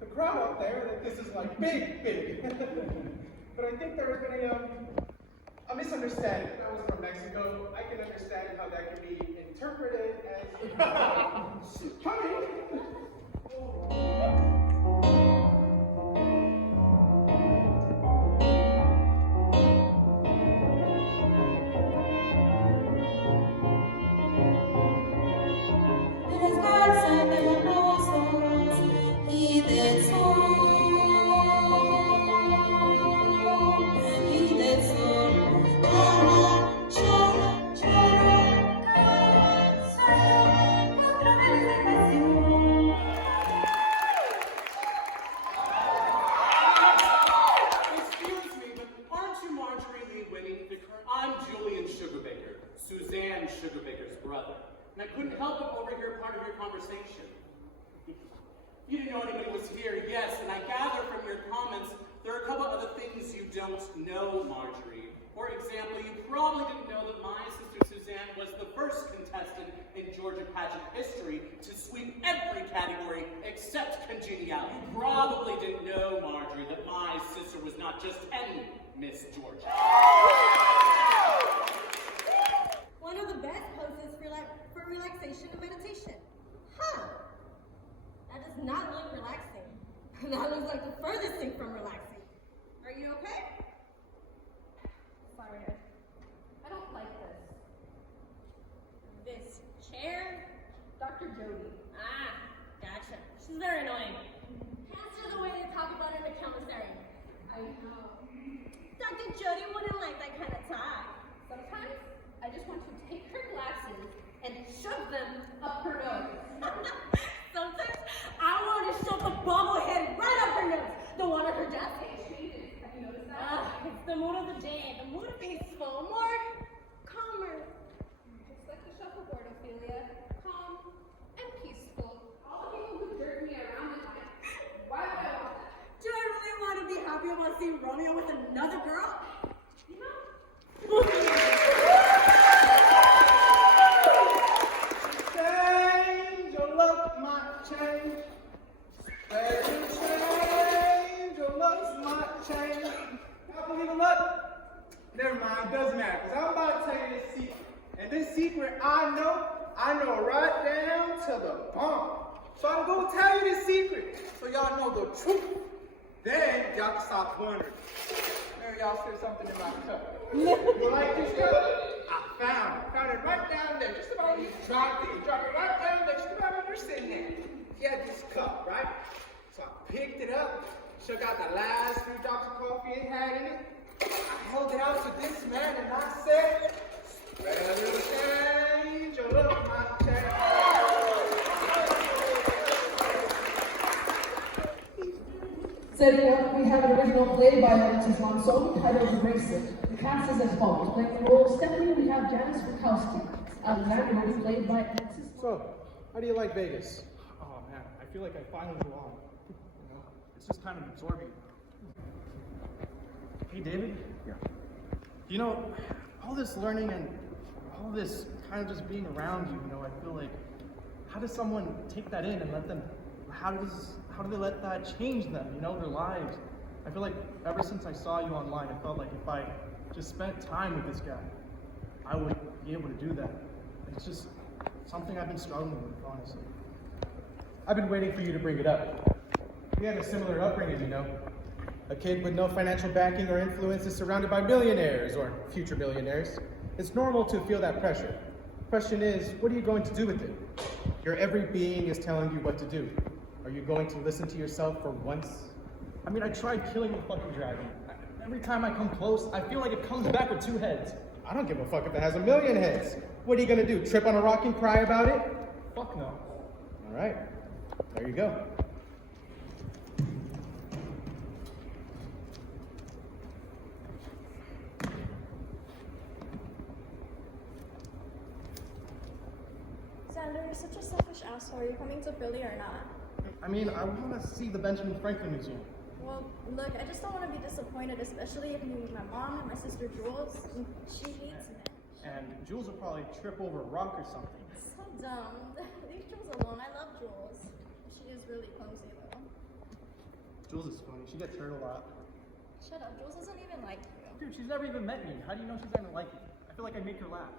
the crowd out there that this is like big, big. But I think there has been a misunderstanding. I was from Mexico. I can understand how that can be interpreted as coming. Suzanne Sugarbaker's brother, and I couldn't help but overhear part of your conversation. You didn't know anybody was here, yes, and I gather from your comments there are a couple other things you don't know, Marjorie. For example, you probably didn't know that my sister Suzanne was the first contestant in Georgia pageant history to sweep every category except congeniality. You probably didn't know, Marjorie, that my sister was not just any Miss Georgia. One of the best poses for relaxation and meditation. Huh. That does not look relaxing. That looks like the furthest thing from relaxing. Are you okay? Sorry, I don't like this. This chair? Dr. Jody. Ah, gotcha. She's very annoying. That's just the way they talk about her in the commissary. I know. Dr. Jody wouldn't like that kind of talk. Sometimes I just want to take her glasses and shove them up her nose. Sometimes I want to shove the bobblehead right up her nose. The one at her desk. It changes. Have you noticed that? It's the mood of the day. The mood of peaceful. More calmer. It's like the shuffleboard, Ophelia. Calm and peaceful. All the people who jerk me around at night. Why would I want that? Do I really want to be happy about seeing Romeo with another girl? You know? Change your luck might change. Every change your luck might change. I believe in luck. Never mind, doesn't matter. Because I'm about to tell you this secret. And this secret I know right down to the bone. So I'm going to tell you this secret so y'all know the truth. Then y'all can stop wondering. Maybe y'all spit something in my cup. You like this cup? I found it right down there. Just about when you dropped it. You dropped it right down there, just about when you're sitting there. You had this cup, right? So I picked it up, shook out the last few drops of coffee it had in it. I held it out to this man and I said, spread a little change, a little my change. Setting up, we have an original play by Alexis Monson titled The Bracelet. The cast is as follows. Playing the role of Stephanie, we have Janice Bukowski. Alexander will be played by Alexis. So, how do you like Vegas? Oh man, I feel like I finally belong. You know, it's just kind of absorbing. Hey David? Yeah. You know, all this learning and all this kind of just being around you, I feel like, how does someone take that in and let them, how do they let that change them, their lives? I feel like ever since I saw you online, I felt like if I just spent time with this guy, I would be able to do that. It's just something I've been struggling with, honestly. I've been waiting for you to bring it up. We had a similar upbringing, A kid with no financial backing or influence is surrounded by millionaires or future millionaires. It's normal to feel that pressure. Question is, what are you going to do with it? Your every being is telling you what to do. Are you going to listen to yourself for once? I mean, I tried killing the fucking dragon. Every time I come close, I feel like it comes back with 2 heads. I don't give a fuck if it has 1,000,000 heads. What are you gonna do, trip on a rock and cry about it? Fuck no. All right, there you go. Xander, you're such a selfish asshole. Are you coming to Philly or not? I mean, I want to see the Benjamin Franklin Museum. Well, look, I just don't want to be disappointed, especially if you meet my mom and my sister Jules. She hates men. And Jules will probably trip over a rock or something. So dumb. Leave Jules alone. I love Jules. She is really clumsy, though. Jules is funny. She gets hurt a lot. Shut up, Jules doesn't even like you. Dude, she's never even met me. How do you know she's gonna like me? I feel like I make her laugh.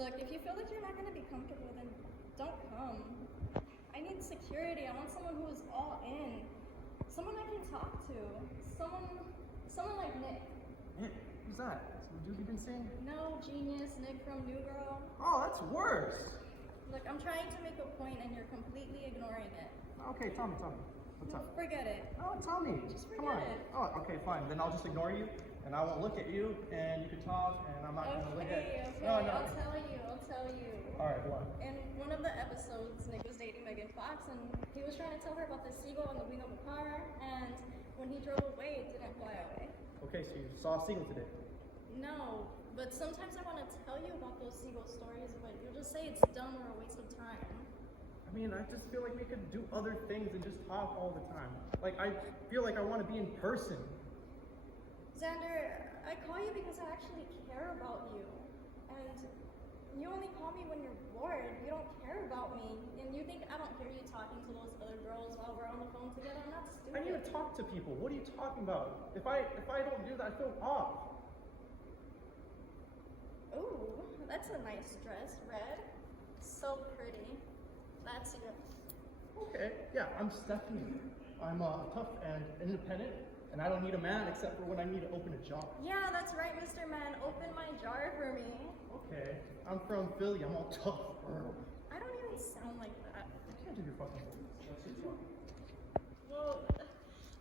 Look, if you feel like you're not gonna be comfortable, then don't come. I need security. I want someone who is all in. Someone I can talk to. Someone like Nick. Nick? Who's that? That's the dude you've been seeing? No, Genius, Nick from New Girl. Oh, that's worse. Look, I'm trying to make a point and you're completely ignoring it. Okay, tell me. What's up? Forget it. Oh, tell me. Just Come on. forget it. Oh, okay, fine. Then I'll just ignore you, and I won't look at you, and you can talk, and I'm not gonna look at. Okay, No. I'll tell you. All right, go on. In one of the episodes, Nick was dating Megan Fox, and he was trying to tell her about the seagull on the wing of a car, and when he drove away, it didn't fly away. Okay, so you saw a seagull today. No, but sometimes I want to tell you about those seagull stories, but you'll just say it's dumb or a waste of time. I mean, I just feel like we could do other things than just talk all the time. Like, I feel like I want to be in person. Xander, I call you because I actually care about you. And you only call me when you're bored. You don't care about me. And you think I don't hear you talking to those other girls while we're on the phone together? I'm not stupid. I need to talk to people. What are you talking about? If I don't do that, I feel off. Ooh, that's a nice dress. Red. So pretty. That's you. Okay, yeah, I'm Stephanie. I'm tough and independent, and I don't need a man except for when I need to open a jar. Yeah, that's right, Mr. Man. Open my jar for me. Okay, I'm from Philly. I'm all tough. I don't even sound like that. I can't do your fucking voice. That's just wrong. Well,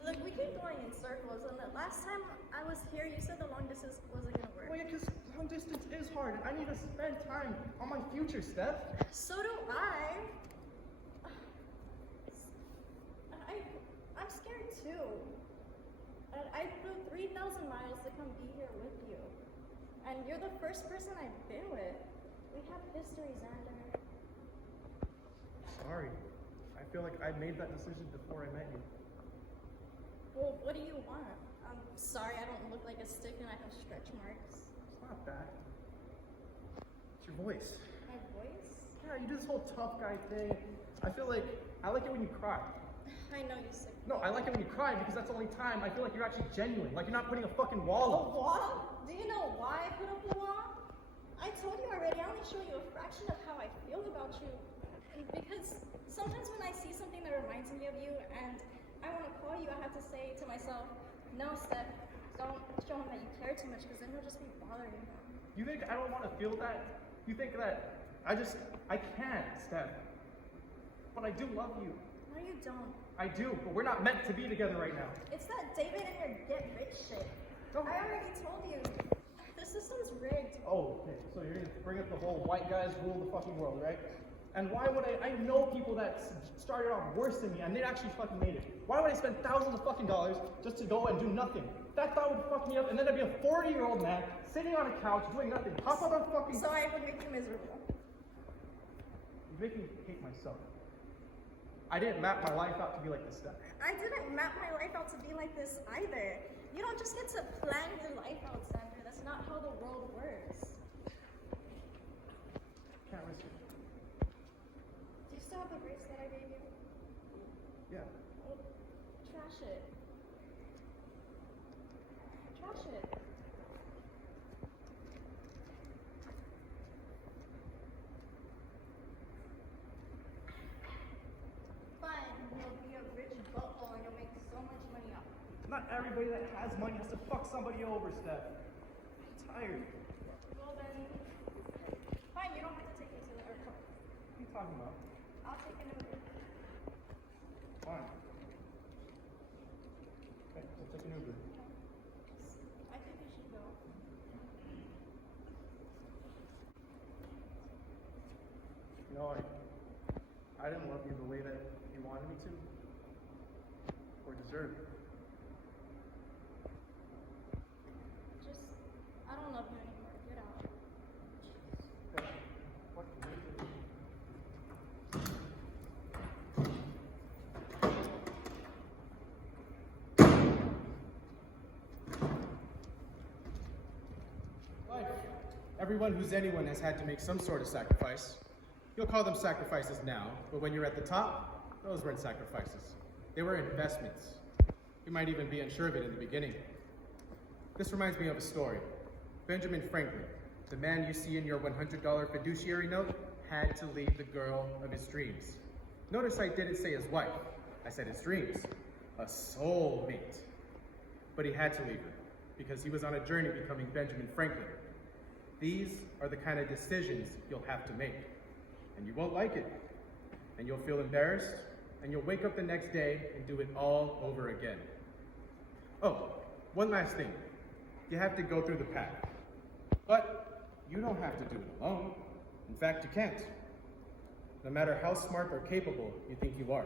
look, we keep going in circles, and the last time I was here, you said the long distance wasn't gonna work. Well, yeah, because long distance is hard. I need to spend time on my future, Steph. So do I. I'm scared too. And I flew 3,000 miles to come be here with you. And you're the first person I've been with. We have history, Xander. Sorry. I feel like I made that decision before I met you. Well, what do you want? I'm sorry I don't look like a stick and I have stretch marks. It's not that. It's your voice. My voice? Yeah, you do this whole tough guy thing. I feel like I like it when you cry. I know you sick. No, I like it when you cry because that's the only time I feel like you're actually genuine. Like you're not putting a fucking A wall up. wall? Do you know why I put up the wall? I told you already, I only show you a fraction of how I feel about you. Because sometimes when I see something that reminds me of you and I want to call you, I have to say to myself, no, Steph, don't show him that you care too much because then he'll just be bothering him. You think I don't want to feel that? You think that I can't, Steph. But I do love you. No, you don't. I do, but we're not meant to be together right now. It's that David and your get rich shit. Don't- I already told you. The system's rigged. Oh, okay. So you're gonna bring up the whole white guys rule the fucking world, right? And why would I know people that started off worse than me and they actually fucking made it. Why would I spend thousands of fucking dollars just to go and do nothing? That thought would fuck me up, and then I'd be a 40-year-old man sitting on a couch doing nothing. Hop on a fucking. So I would make you miserable. You make me hate myself. I didn't map my life out to be like this, Steph. I didn't map my life out to be like this either. You don't just get to plan your life out, Xander. That's not how the world works. Can't risk it. Do you still have the bracelet I gave you? Yeah. Well, trash it. Trash it. Fine, you'll be a rich butthole and you'll make so much money off of it. Not everybody that has money has to fuck somebody over, Steph. I'm tired. Well then, fine, you don't have to take me to the airport. What are you talking about? I'll take an Uber. Fine. Okay, we'll take an Uber. I think we should go. You know, I didn't love you the way that you wanted me to, or deserved. Just, I don't love you anymore. Get out. What can we do? Life. Everyone who's anyone has had to make some sort of sacrifice. You'll call them sacrifices now, but when you're at the top, those weren't sacrifices. They were investments. You might even be unsure of it in the beginning. This reminds me of a story. Benjamin Franklin, the man you see in your $100 fiduciary note, had to leave the girl of his dreams. Notice I didn't say his wife. I said his dreams. A soulmate. But he had to leave her because he was on a journey becoming Benjamin Franklin. These are the kind of decisions you'll have to make. And you won't like it. And you'll feel embarrassed. And you'll wake up the next day and do it all over again. Oh, one last thing. You have to go through the path. But you don't have to do it alone. In fact, you can't. No matter how smart or capable you think you are.